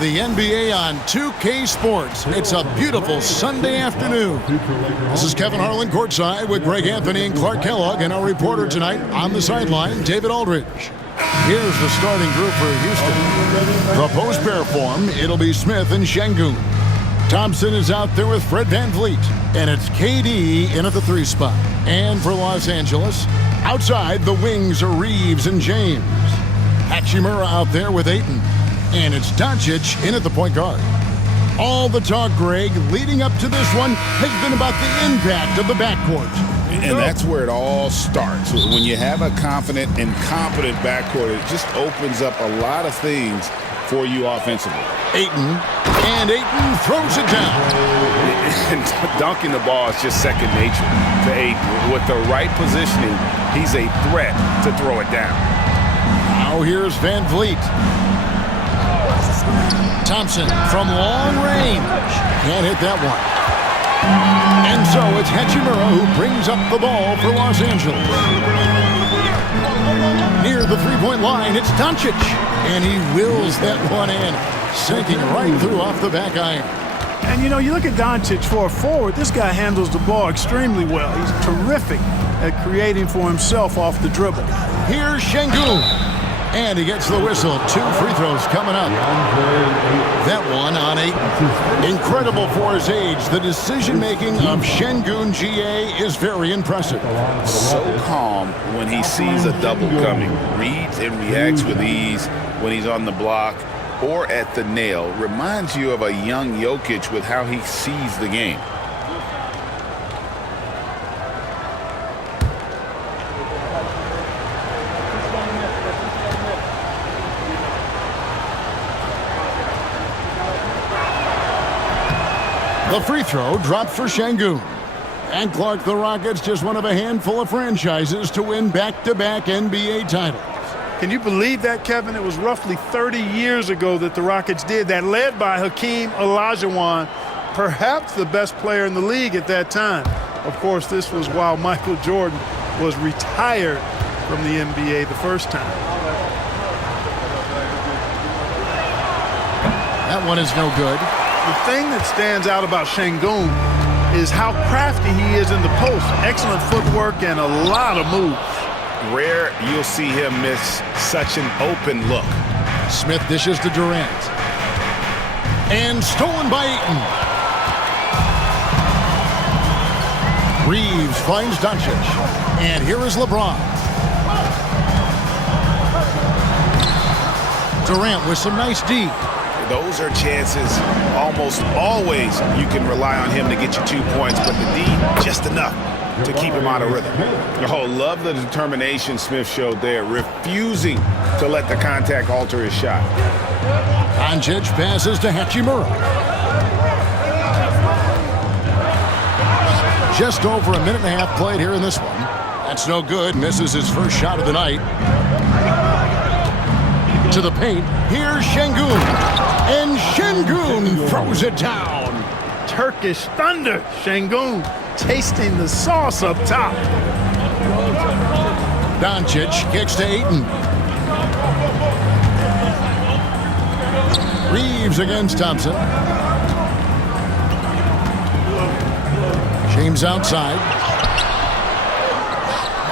the NBA on 2K Sports. It's a beautiful Sunday afternoon. This is Kevin Harlan courtside with Greg Anthony and Clark Kellogg, and our reporter tonight on the sideline, David Aldridge. Here's the starting group for Houston. The post pair form, it'll be Smith and Şengün. Thompson is out there with Fred VanVleet, and it's KD in at the 3 spot. And for Los Angeles, outside the wings are Reeves and James. Hachimura out there with Ayton. And it's Doncic in at the point guard. All the talk, Greg, leading up to this one has been about the impact of the backcourt. And that's where it all starts. When you have a confident and competent backcourt, it just opens up a lot of things for you offensively. Ayton throws it down. And dunking the ball is just second nature to Ayton. With the right positioning, he's a threat to throw it down. Now here's VanVleet. Thompson from long range. Can't hit that one. And so it's Hachimura who brings up the ball for Los Angeles. Near the three-point line, it's Doncic. And he wills that one in, sinking right through off the back iron. And, you know, you look at Doncic for a forward, this guy handles the ball extremely well. He's terrific at creating for himself off the dribble. Here's Şengün. And he gets the whistle. 2 free throws coming up. That one on Ayton. Incredible for his age. The decision-making of Şengün GA is very impressive. So calm when he sees a double coming. Reads and reacts with ease when he's on the block or at the nail. Reminds you of a young Jokic with how he sees the game. The free throw dropped for Şengün. And Clark, the Rockets, just one of a handful of franchises to win back-to-back NBA titles. Can you believe that, Kevin? It was roughly 30 years ago that the Rockets did that, led by Hakeem Olajuwon, perhaps the best player in the league at that time. Of course, this was while Michael Jordan was retired from the NBA the first time. That one is no good. The thing that stands out about Şengün is how crafty he is in the post. Excellent footwork and a lot of moves. Rare you'll see him miss such an open look. Smith dishes to Durant. And stolen by Ayton. Reeves finds Doncic. And here is LeBron. Durant with some nice D. Those are chances almost always you can rely on him to get you 2 points, but the D, just enough to keep him out of rhythm. Oh, love the determination Smith showed there, refusing to let the contact alter his shot. Doncic passes to Hachimura. Just over a minute and a half played here in this one. That's no good. Misses his first shot of the night. To the paint. Here's Şengün. And Şengün throws it down. Turkish thunder. Şengün tasting the sauce up top. Doncic kicks to Ayton. Reeves against Thompson. James outside.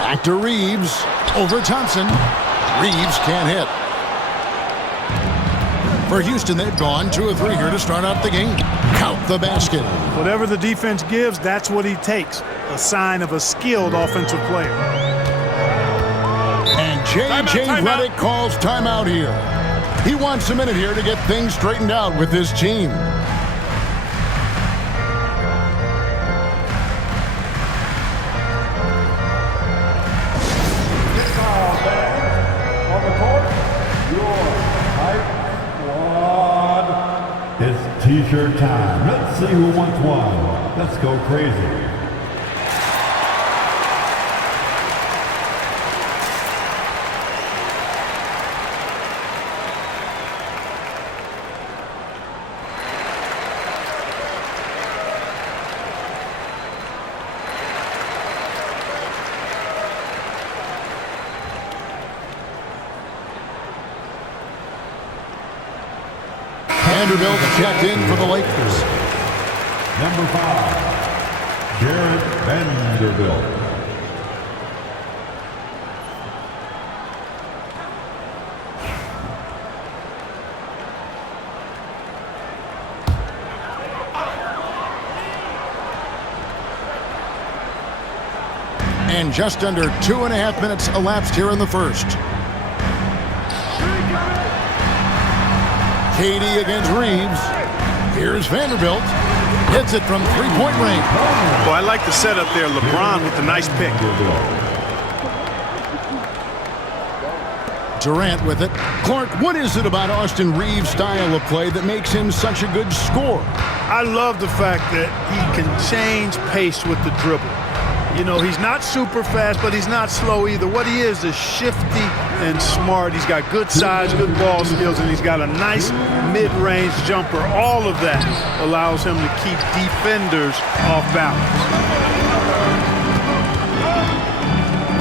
Back to Reeves. Over Thompson. Reeves can't hit. For Houston, they've gone 2 of 3 here to start out the game. Count the basket. Whatever the defense gives, that's what he takes. A sign of a skilled offensive player. And J.J. Redick calls timeout here. He wants a minute here to get things straightened out with his team. It's T-shirt time. Let's see who wants one. Let's go crazy. Vanderbilt checked in for the Lakers. Number 5, Jared Vanderbilt. And just under 2.5 minutes elapsed here in the first. Katie against Reeves. Here's Vanderbilt. Hits it from three-point range. Well, I like the setup there. LeBron with the nice pick. Durant with it. Clark, what is it about Austin Reeves' style of play that makes him such a good scorer? I love the fact that he can change pace with the dribble. You know, he's not super fast, but he's not slow either. What he is shifty and smart. He's got good size, good ball skills, and he's got a nice mid-range jumper. All of that allows him to keep defenders off balance.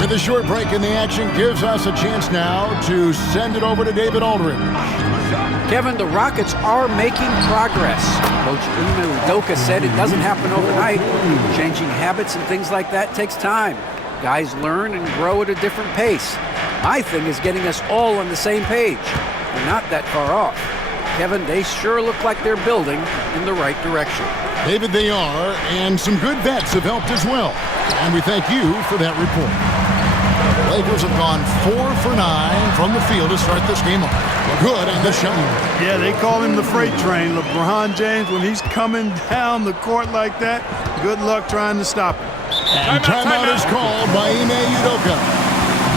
With a short break in the action, gives us a chance now to send it over to David Aldridge. Kevin, the Rockets are making progress. Coach Ime Udoka said it doesn't happen overnight. Changing habits and things like that takes time. Guys learn and grow at a different pace. My thing is getting us all on the same page. We're not that far off. Kevin, they sure look like they're building in the right direction. David, they are, and some good vets have helped as well. And we thank you for that report. The Lakers have gone 4 for 9 from the field to start this game off. Good on the shot. Yeah, they call him the freight train. LeBron James, when he's coming down the court like that, good luck trying to stop him. And timeout is called by Ime Udoka.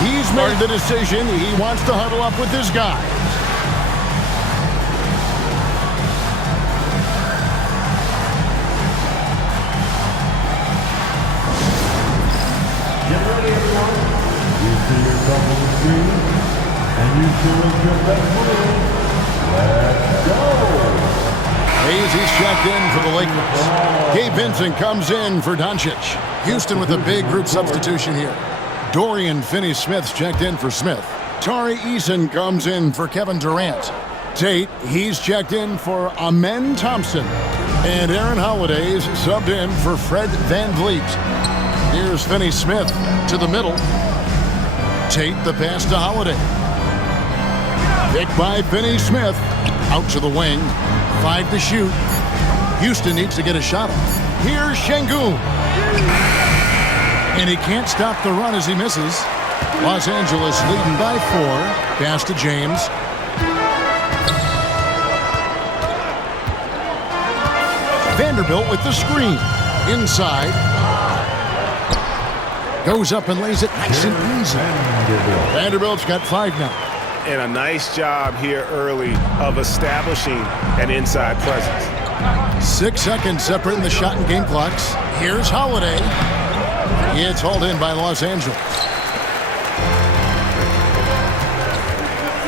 He's made the decision. He wants to huddle up with his guys. Get ready, everyone. You see yourself on the screen, and you sure look your best move. Let's go! He's checked in for the Lakers. Gabe Vincent comes in for Doncic. Houston with a big group substitution here. Dorian-Finney-Smith's checked in for Smith. Tari Eason comes in for Kevin Durant. Tate, he's checked in for Amen Thompson. And Aaron Holiday's subbed in for Fred VanVleet. Here's Finney-Smith to the middle. Tate the pass to Holiday. Picked by Finney-Smith. Out to the wing. 5 to shoot. Houston needs to get a shot off. Here's Şengün. And he can't stop the run as he misses. Los Angeles leading by 4. Pass to James. Vanderbilt with the screen. Inside. Goes up and lays it nice and easy. Vanderbilt's got 5 now. And a nice job here early of establishing an inside presence. 6 seconds separating the shot and game clocks. Here's Holiday. It's hauled in by Los Angeles.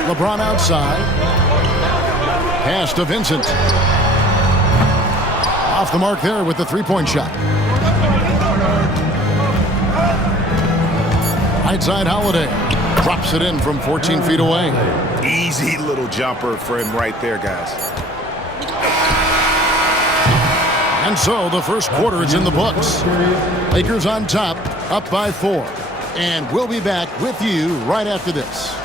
LeBron outside. Pass to Vincent. Off the mark there with the three-point shot. Right side Holiday. Drops it in from 14 feet away. Easy little jumper for him right there, guys. And so the first quarter is in the books. Lakers on top, up by 4. And we'll be back with you right after this.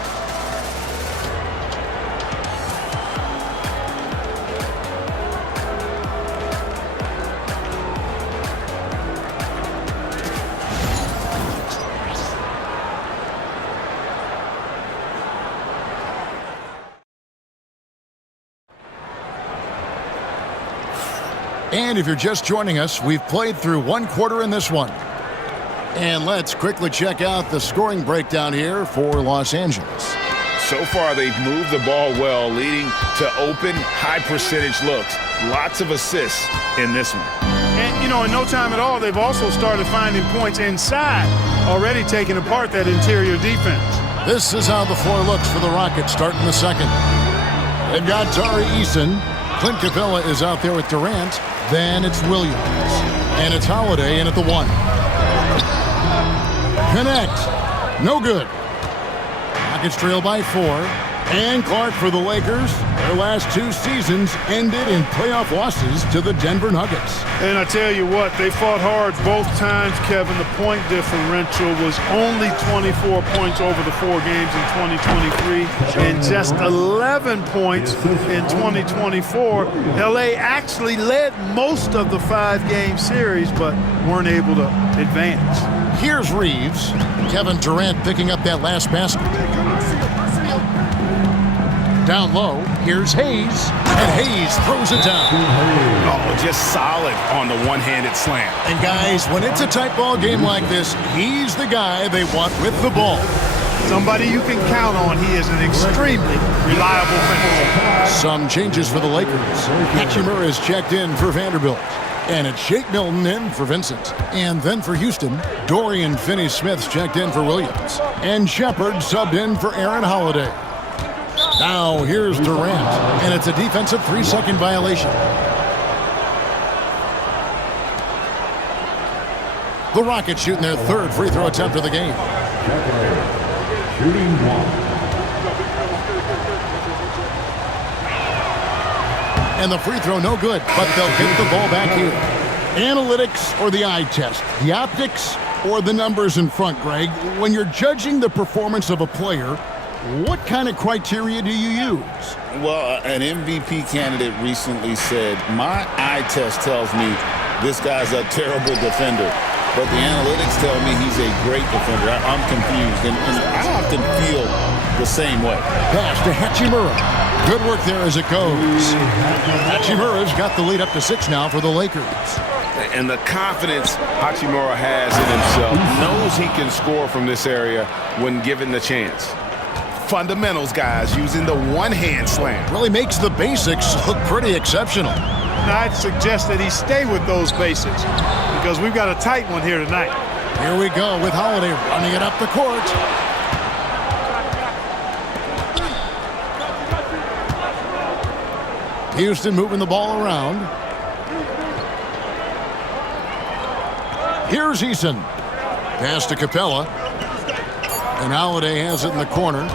And if you're just joining us, we've played through 1 quarter in this one. And let's quickly check out the scoring breakdown here for Los Angeles. So far, they've moved the ball well, leading to open, high-percentage looks. Lots of assists in this one. And, you know, in no time at all, they've also started finding points inside, already taking apart that interior defense. This is how the floor looks for the Rockets starting the second. They've got Tari Eason. Clint Capela is out there with Durant. Then it's Williams. And it's Holiday in at the 1. Connect. No good. Rockets trail by 4. And Clark, for the Lakers, their last 2 seasons ended in playoff losses to the Denver Nuggets. And I tell you what, they fought hard both times, Kevin. The point differential was only 24 points over the 4 games in 2023 and just 11 points in 2024. LA actually led most of the 5-game series, but weren't able to advance. Here's Reeves. Kevin Durant picking up that last basket. Down low, here's Hayes, and Hayes throws it down. Oh, just solid on the one-handed slam. And guys, when it's a tight ball game like this, he's the guy they want with the ball. Somebody you can count on. He is an extremely reliable finisher. Some changes for the Lakers. Hachimura is checked in for Vanderbilt. And it's Shake Milton in for Vincent. And then for Houston, Dorian-Finney-Smith's checked in for Williams. And Shepard subbed in for Aaron Holiday. Now here's Durant, and it's a defensive 3-second violation. The Rockets shooting their 3rd free throw attempt of the game. Shooting 1. And the free throw no good, but they'll get the ball back here. Analytics or the eye test? The optics or the numbers in front, Greg? When you're judging the performance of a player, what kind of criteria do you use? Well, an MVP candidate recently said, my eye test tells me this guy's a terrible defender, but the analytics tell me he's a great defender. I'm confused, and I often feel the same way. Pass to Hachimura. Good work there as it goes. Hachimura's got the lead up to 6 now for the Lakers. And the confidence Hachimura has in himself, knows he can score from this area when given the chance. Fundamentals, guys, using the one-hand slam. Really makes the basics look pretty exceptional. Now, I'd suggest that he stay with those basics because we've got a tight one here tonight. Here we go with Holiday running it up the court. Houston moving the ball around. Here's Eason. Pass to Capela. And Holiday has it in the corner.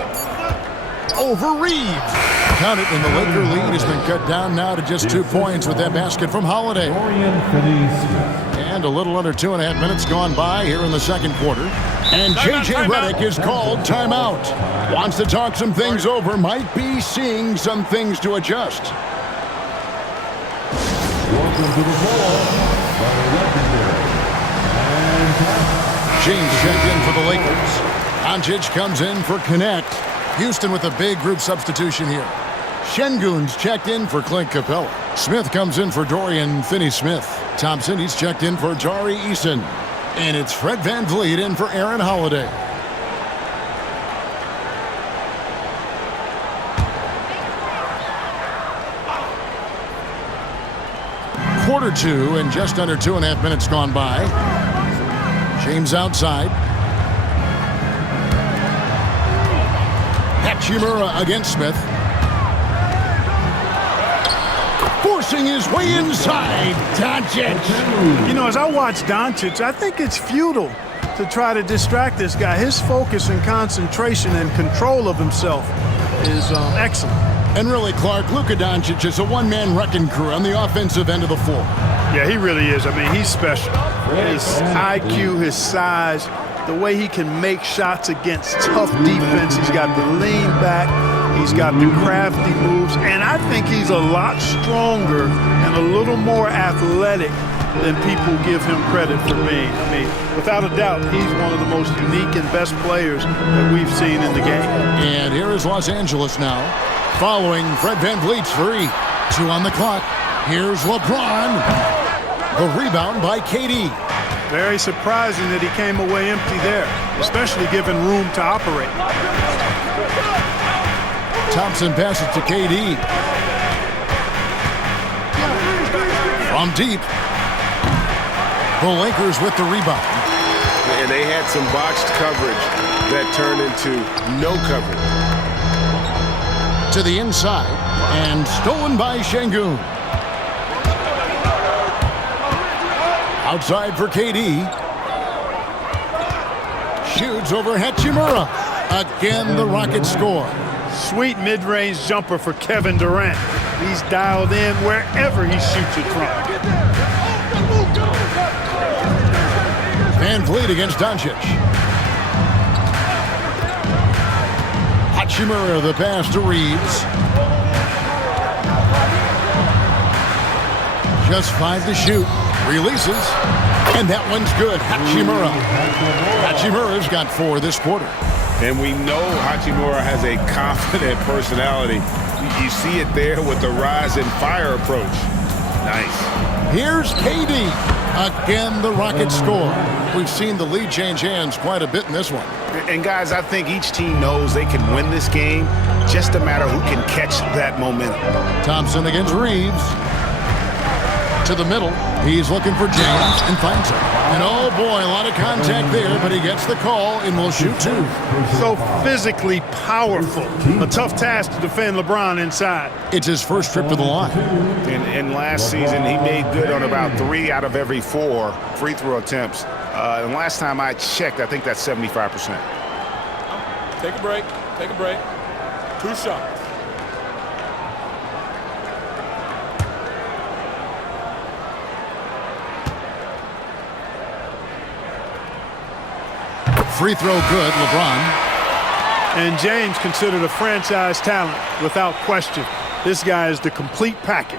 Over Reeves. Count it, and the Laker lead has been cut down now to just 2 points with that basket from Holiday. Dorian-Finney-Smith. And a little under 2.5 minutes gone by here in the second quarter. And J.J. Redick is called timeout. Wants to talk some things over. Might be seeing some things to adjust. Welcome to the floor, the legendary James checked in for the Lakers. Doncic comes in for Connect. Houston with a big group substitution here. Şengün's checked in for Clint Capela. Smith comes in for Dorian-Finney-Smith. Thompson, he's checked in for Tari Eason. And it's Fred VanVleet in for Aaron Holiday. Quarter 2 and just under 2.5 minutes gone by. James outside. Hachimura against Smith. Forcing his way inside. Doncic. You know, as I watch Doncic, I think it's futile to try to distract this guy. His focus and concentration and control of himself is excellent. And really, Clark, Luka Doncic is a one-man wrecking crew on the offensive end of the floor. Yeah, he really is. I mean, he's special. His IQ, his size, the way he can make shots against tough defense. He's got the lean back. He's got the crafty moves. And I think he's a lot stronger and a little more athletic than people give him credit for being. I mean, without a doubt, he's one of the most unique and best players that we've seen in the game. And here is Los Angeles now, following Fred VanVleet's three. 2 on the clock. Here's LeBron. The rebound by KD. Very surprising that he came away empty there, especially given room to operate. Thompson passes to KD. From deep. The Lakers with the rebound. And they had some botched coverage that turned into no coverage. To the inside, and stolen by Şengün. Outside for KD. Shoots over Hachimura. Again, the Rockets score. Sweet mid-range jumper for Kevin Durant. He's dialed in wherever he shoots it from. Van Vliet against Doncic. Hachimura the pass to Reeves. Just 5 to shoot. Releases. And that one's good. Hachimura. Hachimura's got 4 this quarter. And we know Hachimura has a confident personality. You see it there with the rise and fire approach. Nice. Here's KD. Again, the Rockets score. We've seen the lead change hands quite a bit in this one. And guys, I think each team knows they can win this game. Just a matter who can catch that momentum. Thompson against Reeves. To the middle. He's looking for James and finds him. And oh boy, a lot of contact there, but he gets the call and will shoot 2. So physically powerful. A tough task to defend LeBron inside. It's his first trip to the line. And last season, he made good on about 3 out of every 4 free throw attempts. And last time I checked, I think that's 75%. Take a break. Take a break. 2 shots. Free throw good, LeBron. And James considered a franchise talent without question. This guy is the complete package.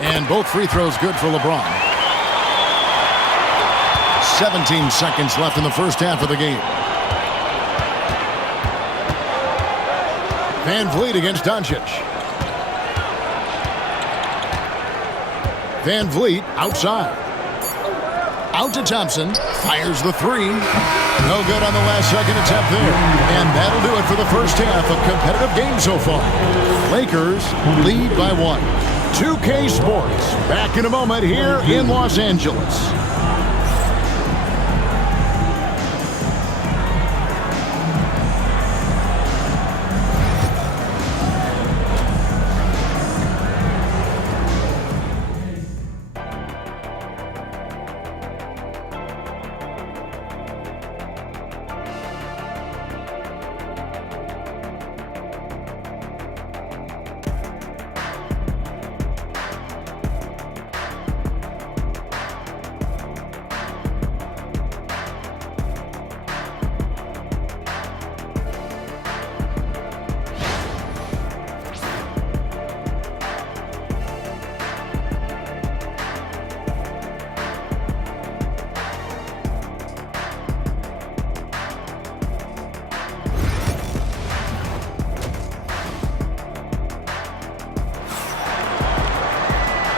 And both free throws good for LeBron. 17 seconds left in the first half of the game. Van Vliet against Doncic. Van Vliet outside. Out to Thompson. Fires the 3. No good on the last second attempt there. And that'll do it for the first half. A competitive game so far. Lakers lead by 1. 2K Sports back in a moment here in Los Angeles.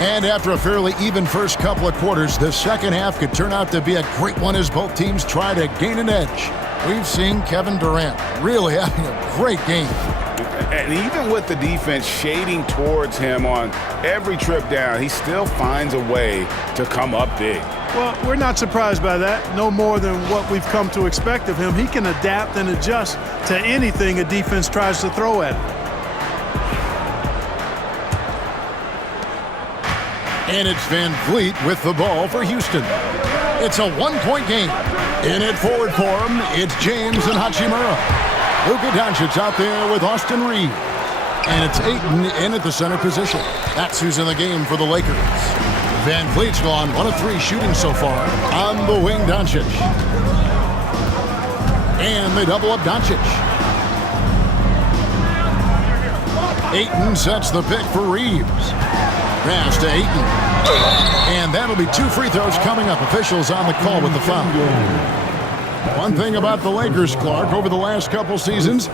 And after a fairly even first couple of quarters, the second half could turn out to be a great one as both teams try to gain an edge. We've seen Kevin Durant really having a great game. And even with the defense shading towards him on every trip down, he still finds a way to come up big. Well, we're not surprised by that. No more than what we've come to expect of him. He can adapt and adjust to anything a defense tries to throw at him. And it's Van Vliet with the ball for Houston. It's a one-point game. In it forward for him, it's James and Hachimura. Luka Doncic out there with Austin Reeves. And it's Ayton in at the center position. That's who's in the game for the Lakers. Van Vliet's gone 1 of 3 shooting so far. On the wing, Doncic. And they double up Doncic. Ayton sets the pick for Reeves. Pass to Ayton. And that'll be 2 free throws coming up. Officials on the call with the foul. One thing about the Lakers, Clark, over the last couple seasons,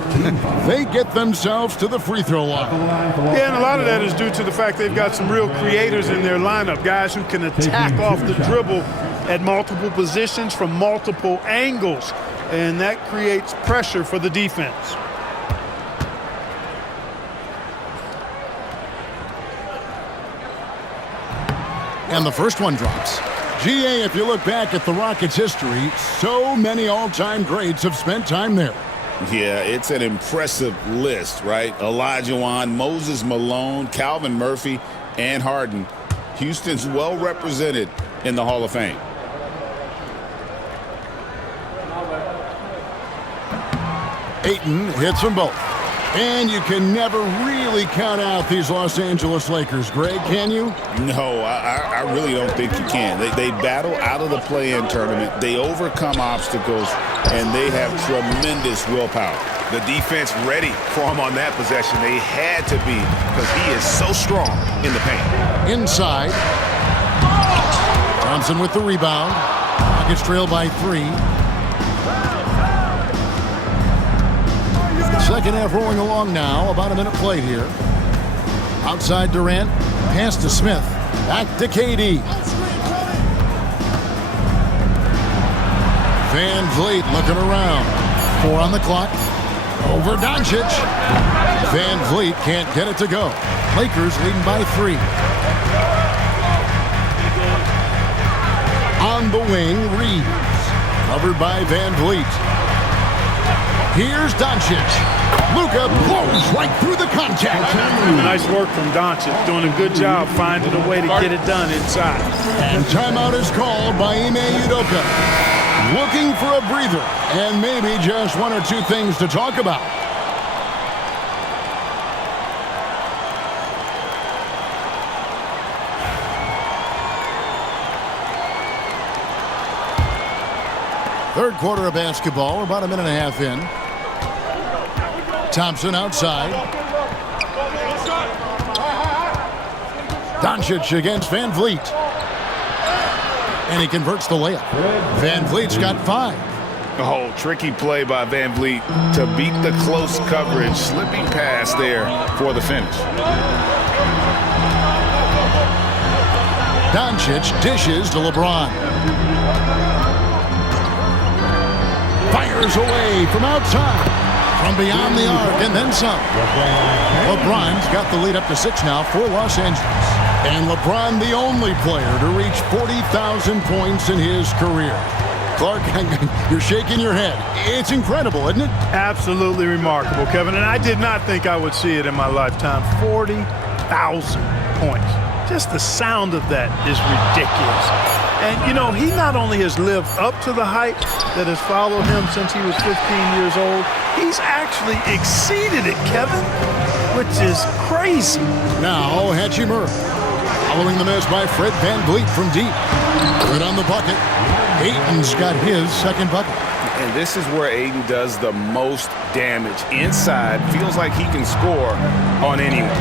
they get themselves to the free throw line. Yeah, and a lot of that is due to the fact they've got some real creators in their lineup, guys who can attack off the dribble at multiple positions from multiple angles, and that creates pressure for the defense. And the first one drops. GA, if you look back at the Rockets' history, so many all-time greats have spent time there. Yeah, it's an impressive list, right? Olajuwon, Moses Malone, Calvin Murphy, and Harden. Houston's well represented in the Hall of Fame. Ayton hits them both. And you can never really count out these Los Angeles Lakers, Greg, can you? No, I really don't think you can. They battle out of the play-in tournament. They overcome obstacles, and they have tremendous willpower. The defense ready for him on that possession. They had to be because he is so strong in the paint. Inside. Thompson with the rebound. Rockets trail by 3. Second half rolling along now. About a minute played here. Outside Durant. Pass to Smith. Back to KD. Van Vliet looking around. 4 on the clock. Over Doncic. Van Vliet can't get it to go. Lakers leading by 3. On the wing, Reeves. Covered by Van Vliet. Here's Doncic. Luka blows right through the contact. Nice work from Doncic. Doing a good job finding a way to get it done inside. And timeout is called by Ime Udoka. Looking for a breather and maybe just 1 or 2 things to talk about. Third quarter of basketball. We're about a minute and a half in. Thompson outside. Doncic against Van Vliet. And he converts the layup. Van Vliet's got 5. Oh, tricky play by Van Vliet to beat the close coverage. Slipping pass there for the finish. Doncic dishes to LeBron. Fires away from outside. From beyond the arc and then some. LeBron's got the lead up to 6 now for Los Angeles. And LeBron the only player to reach 40,000 points in his career. Clark, you're shaking your head. It's incredible, isn't it? Absolutely remarkable, Kevin. And I did not think I would see it in my lifetime. 40,000 points. Just the sound of that is ridiculous. And, you know, he not only has lived up to the hype that has followed him since he was 15 years old, he's actually exceeded it, Kevin, which is crazy. Now, Hachimura. Following the miss by Fred Van Vliet from deep. Good on the bucket. Ayton's got his second bucket. And this is where Ayton does the most damage. Inside, feels like he can score on anyone.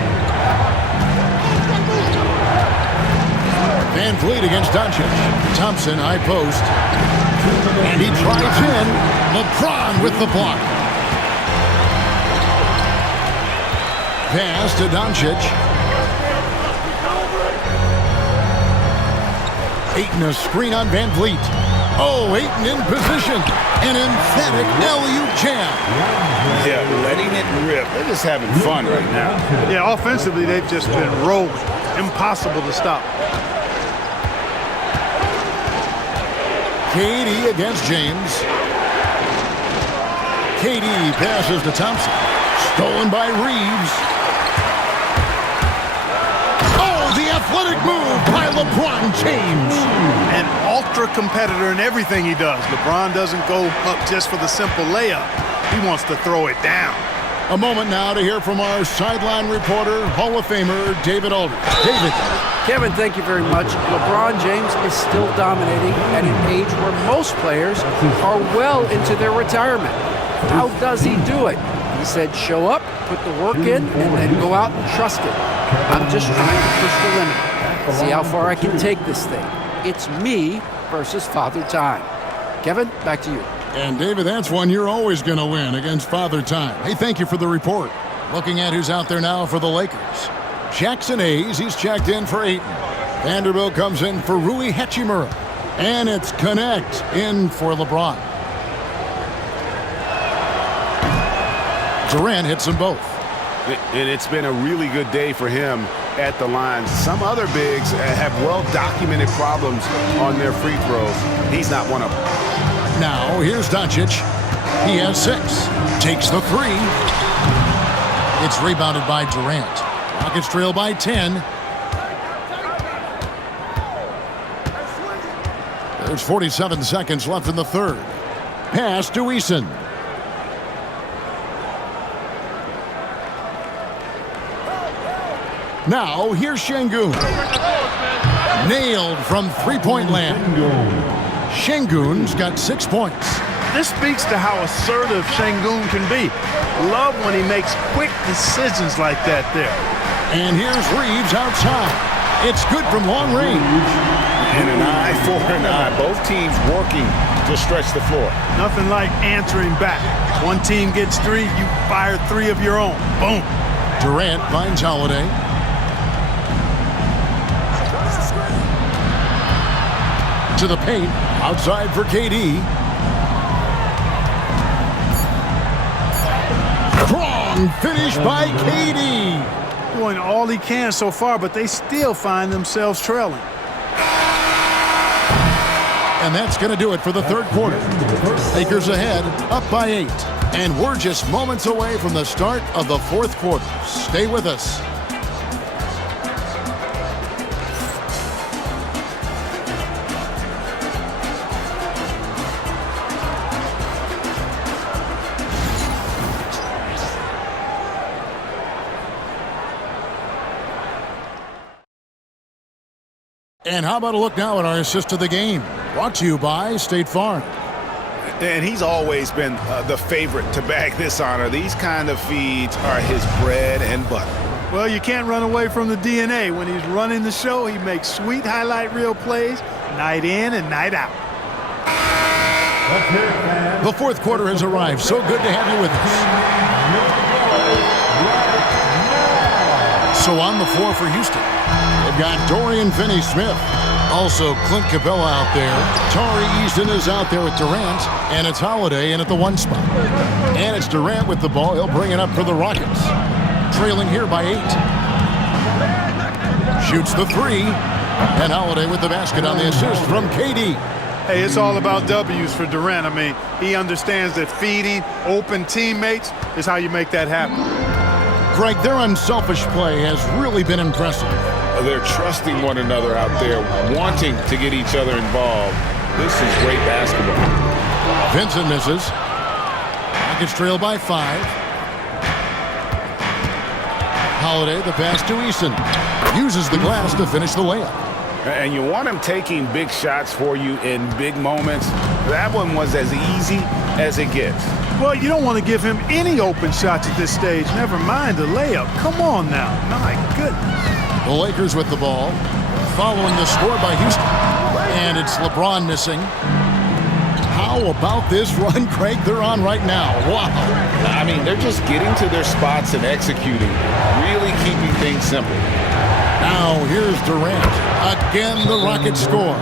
Van Vliet against Doncic. Thompson, high post. And he drives in. LeBron with the block. Pass to Doncic. Ayton a screen on Van Vliet. Oh, Ayton in position. An emphatic LU jam. Yeah, letting it rip. They're just having fun right now. Yeah, offensively, they've just been rolling. Impossible to stop. KD against James. KD passes to Thompson. Stolen by Reeves. Oh, the athletic move by LeBron James. An ultra competitor in everything he does. LeBron doesn't go up just for the simple layup. He wants to throw it down. A moment now to hear from our sideline reporter, Hall of Famer David Aldridge. David. Kevin, thank you very much. LeBron James is still dominating at an age where most players are well into their retirement. How does he do it? He said, show up, put the work in, and then go out and trust it. I'm just trying to push the limit. See how far I can take this thing. It's me versus Father Time. Kevin, back to you. And David, that's one you're always going to win against Father Time. Hey, thank you for the report. Looking at who's out there now for the Lakers. Jackson Hayes, he's checked in for Ayton. Vanderbilt comes in for Rui Hachimura. And it's Connect in for LeBron. Durant hits them both. And it's been a really good day for him at the line. Some other bigs have well-documented problems on their free throws. He's not one of them. Now, here's Doncic. He has 6. Takes the 3. It's rebounded by Durant. Rockets trail by 10. There's 47 seconds left in the third. Pass to Eason. Now, here's Şengün. Nailed from three-point land. Şengün's got 6 points. This speaks to how assertive Şengün can be. Love when he makes quick decisions like that there. And here's Reeves outside. It's good from long range. And an eye for an eye. Both teams working to stretch the floor. Nothing like answering back. One team gets 3, you fire 3 of your own. Boom. Durant finds Holiday. To the paint, outside for KD. Strong finish by KD. Doing all he can so far, but they still find themselves trailing. And that's going to do it for the third quarter. Lakers ahead, up by 8. And we're just moments away from the start of the fourth quarter. Stay with us. And how about a look now at our assist of the game? Brought to you by State Farm. And he's always been the favorite to bag this honor. These kind of feeds are his bread and butter. Well, you can't run away from the DNA. When he's running the show, he makes sweet highlight reel plays night in and night out. The fourth quarter has arrived. So good to have you with us. So on the floor for Houston, they've got Dorian-Finney-Smith. Also, Clint Capela out there. Tari Eason is out there with Durant. And it's Holiday in at the 1 spot. And it's Durant with the ball. He'll bring it up for the Rockets. Trailing here by 8. Shoots the 3. And Holiday with the basket on the assist from KD. Hey, it's all about W's for Durant. I mean, he understands that feeding open teammates is how you make that happen. Greg, their unselfish play has really been impressive. They're trusting one another out there, wanting to get each other involved. This is great basketball. Vincent misses. Rockets trail by 5. Holiday, the pass to Eason. Uses the glass to finish the layup. And you want him taking big shots for you in big moments. That one was as easy as it gets. Well, you don't want to give him any open shots at this stage. Never mind the layup. Come on now. My goodness. The Lakers with the ball. Following the score by Houston. And it's LeBron missing. How about this run, Craig, they're on right now? Wow. I mean, they're just getting to their spots and executing. Really keeping things simple. Now here's Durant. Again, the Rockets score.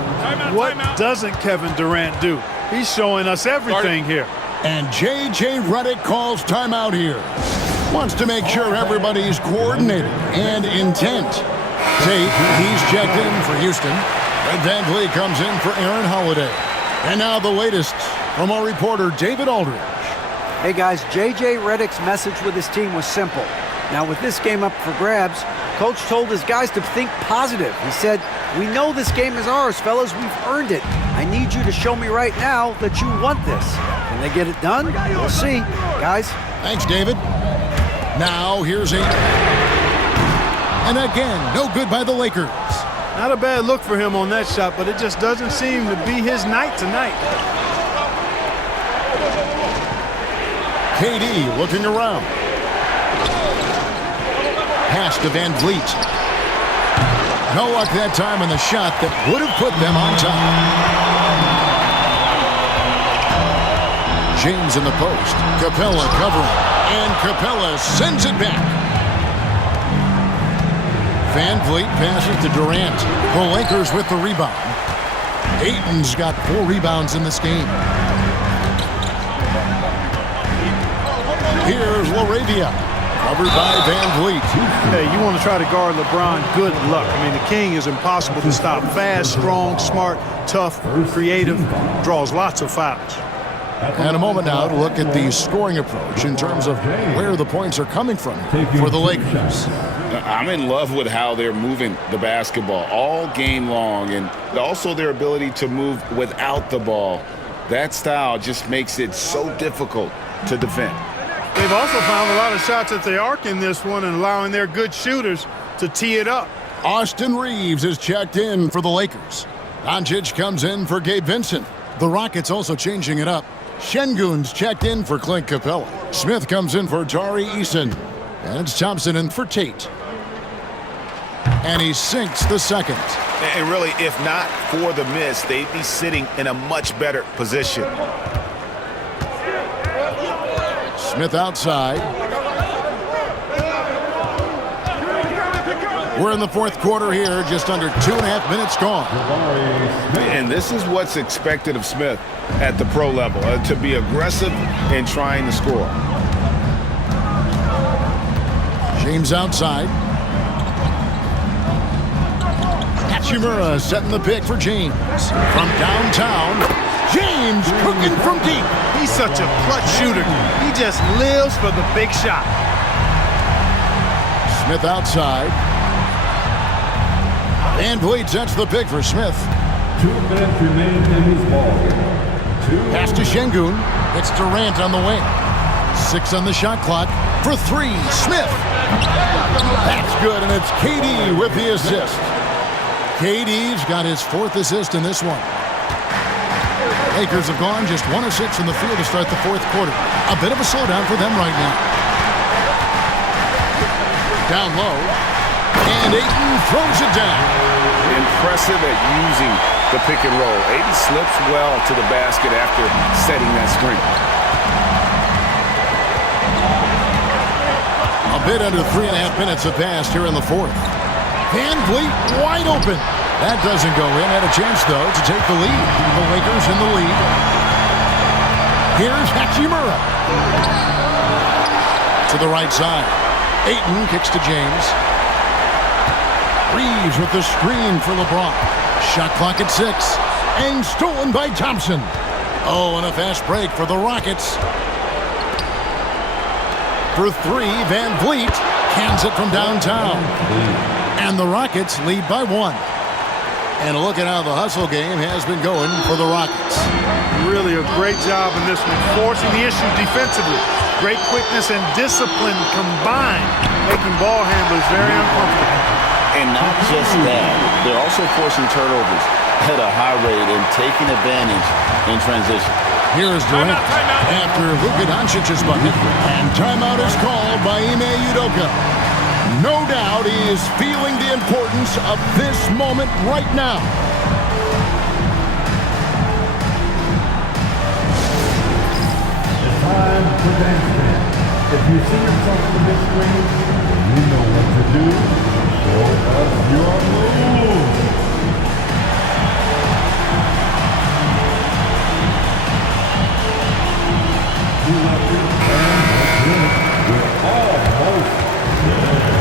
What doesn't Kevin Durant do? He's showing us everything here. And J.J. Redick calls timeout here. Wants to make sure everybody's coordinated and intent. Tate, he's checked in for Houston. Red Van Vliet comes in for Aaron Holiday. And now the latest from our reporter, David Aldridge. Hey guys, J.J. Redick's message with his team was simple. Now with this game up for grabs, Coach told his guys to think positive. He said, "We know this game is ours, fellas. We've earned it. I need you to show me right now that you want this." Can they get it done? We'll see, guys. Thanks, David. Now here's Ayton. And again, no good by the Lakers. Not a bad look for him on that shot, but it just doesn't seem to be his night tonight. KD looking around. Pass to Van Vliet. No luck that time on the shot that would have put them on top. James in the post. Capela covering. And Capela sends it back. Van Vliet passes to Durant. The Lakers with the rebound. Ayton's got 4 rebounds in this game. Here's LaRavia. Covered by Van Vliet. Hey, you want to try to guard LeBron, good luck. I mean, the king is impossible to stop. Fast, strong, smart, tough, creative, draws lots of fouls. And a moment now to look at the scoring approach in terms of where the points are coming from for the Lakers. I'm in love with how they're moving the basketball all game long, and also their ability to move without the ball. That style just makes it so difficult to defend. They've also found a lot of shots at the arc in this one and allowing their good shooters to tee it up. Austin Reeves is checked in for the Lakers. Doncic comes in for Gabe Vincent. The Rockets also changing it up. Şengün's checked in for Clint Capela. Smith comes in for Tari Eason. And it's Thompson in for Tate. And he sinks the second. And really, if not for the miss, they'd be sitting in a much better position. Smith outside. We're in the fourth quarter here, just under 2.5 minutes gone. And this is what's expected of Smith at the pro level, to be aggressive in trying to score. James outside. Hachimura setting the pick for James. From downtown, James cooking from deep. He's such a clutch shooter. He just lives for the big shot. Smith outside. Van Vliet sets the pick for Smith. 2 minutes remain in his ball game. Pass to Şengün. It's Durant on the wing. 6 on the shot clock. For 3, Smith. That's good, and it's KD with the assist. KD's got his 4th assist in this one. Lakers have gone just 1 of 6 in the field to start the fourth quarter. A bit of a slowdown for them right now. Down low. And Ayton throws it down. Impressive at using the pick and roll. Ayton slips well to the basket after setting that screen. A bit under 3.5 minutes have passed here in the fourth. Van Vliet wide open. That doesn't go in. Had a chance, though, to take the lead. The Lakers in the lead. Here's Hachimura. To the right side. Ayton kicks to James. Reeves with the screen for LeBron. Shot clock at 6. And stolen by Thompson. Oh, and a fast break for the Rockets. For 3, Van Vliet cans it from downtown. And the Rockets lead by 1. And look at how the hustle game has been going for the Rockets. Really a great job in this one, forcing the issue defensively. Great quickness and discipline combined, making ball handlers very uncomfortable. And not just that, they're also forcing turnovers at a high rate and taking advantage in transition. Here is Durant after Luka Doncic's bucket. And timeout is called by Ime Udoka. No doubt he is feeling the importance of this moment right now. It's time for Next Gen. If you see yourself on the big screen, then you know what to do. Show us your move. We're almost there.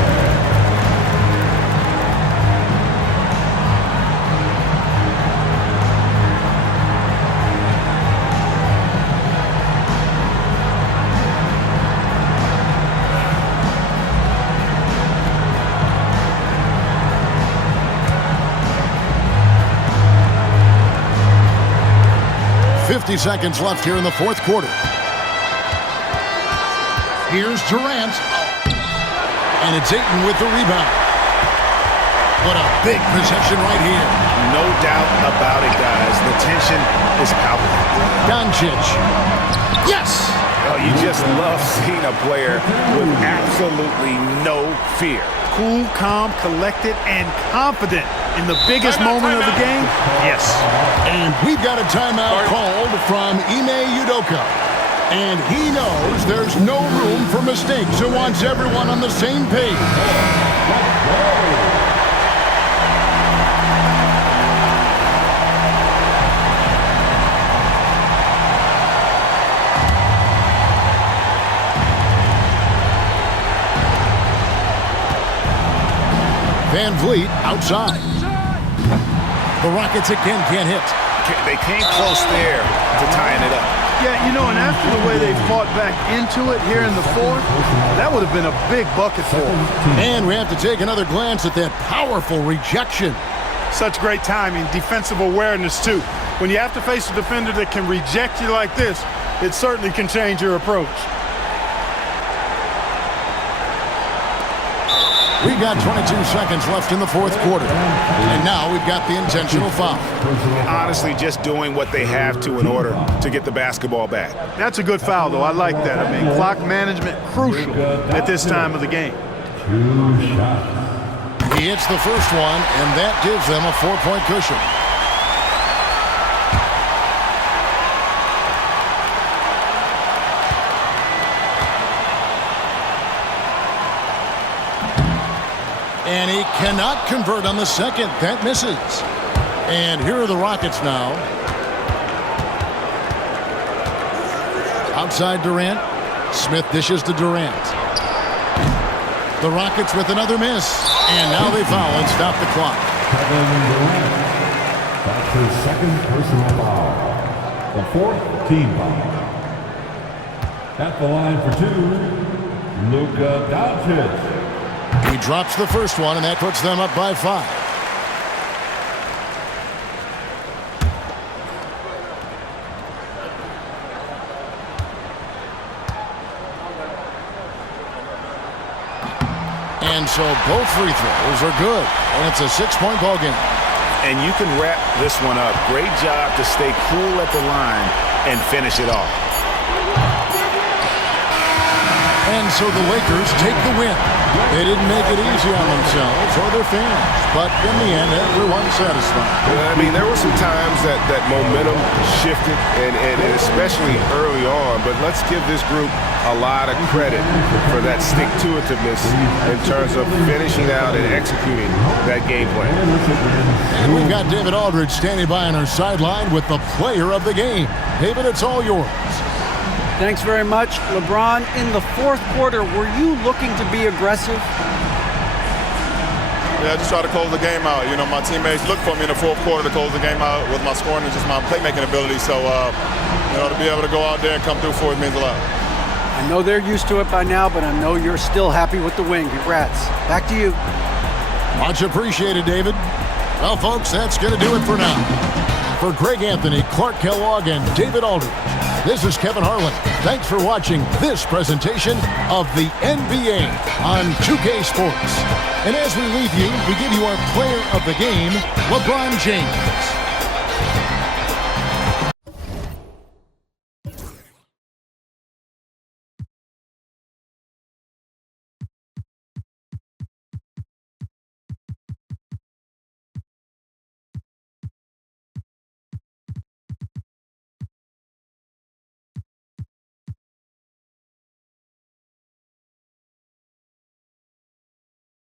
50 seconds left here in the fourth quarter. Here's Durant. And it's Ayton with the rebound. What a big possession right here. No doubt about it, guys. The tension is palpable. Doncic. Yes! Oh, you just love seeing a player with absolutely no fear. Cool, calm, collected, and confident in the biggest moment of the game. Yes. And we've got a timeout called from Ime Udoka. And he knows there's no room for mistakes. He wants everyone on the same page. Van Vliet outside. The Rockets again can't hit. They came close there to tying it up. Yeah, you know, and after the way they fought back into it here in the fourth, that would have been a big bucket for them. And we have to take another glance at that powerful rejection. Such great timing, defensive awareness, too. When you have to face a defender that can reject you like this, it certainly can change your approach. We've got 22 seconds left in the fourth quarter. And now we've got the intentional foul. Honestly, just doing what they have to in order to get the basketball back. That's a good foul, though. I like that. I mean, clock management crucial at this time of the game. 2 shots. He hits the first one, and that gives them a 4-point cushion. And he cannot convert on the second. That misses. And here are the Rockets now. Outside Durant. Smith dishes to Durant. The Rockets with another miss. And now they foul and stop the clock. Kevin Durant. That's his second personal foul. The 4th team foul. At the line for 2, Luka Doncic. He drops the first one, and that puts them up by 5. And so both free throws are good, and it's a 6-point ball game. And you can wrap this one up. Great job to stay cool at the line and finish it off. And so the Lakers take the win. They didn't make it easy on themselves or their fans, but in the end, everyone's satisfied. I mean, there were some times that momentum shifted, and especially early on, but let's give this group a lot of credit for that stick-to-itiveness in terms of finishing out and executing that game plan. And we've got David Aldridge standing by on our sideline with the player of the game. David, it's all yours. Thanks very much. LeBron, in the fourth quarter, were you looking to be aggressive? Yeah, I just try to close the game out. You know, my teammates look for me in the fourth quarter to close the game out with my scoring and just my playmaking ability. So, you know, to be able to go out there and come through for it means a lot. I know they're used to it by now, but I know you're still happy with the win. Congrats. Back to you. Much appreciated, David. Well, folks, that's going to do it for now. For Greg Anthony, Clark Kellogg, and David Aldridge, this is Kevin Harlan. Thanks for watching this presentation of the NBA on 2K Sports. And as we leave you, we give you our player of the game, LeBron James.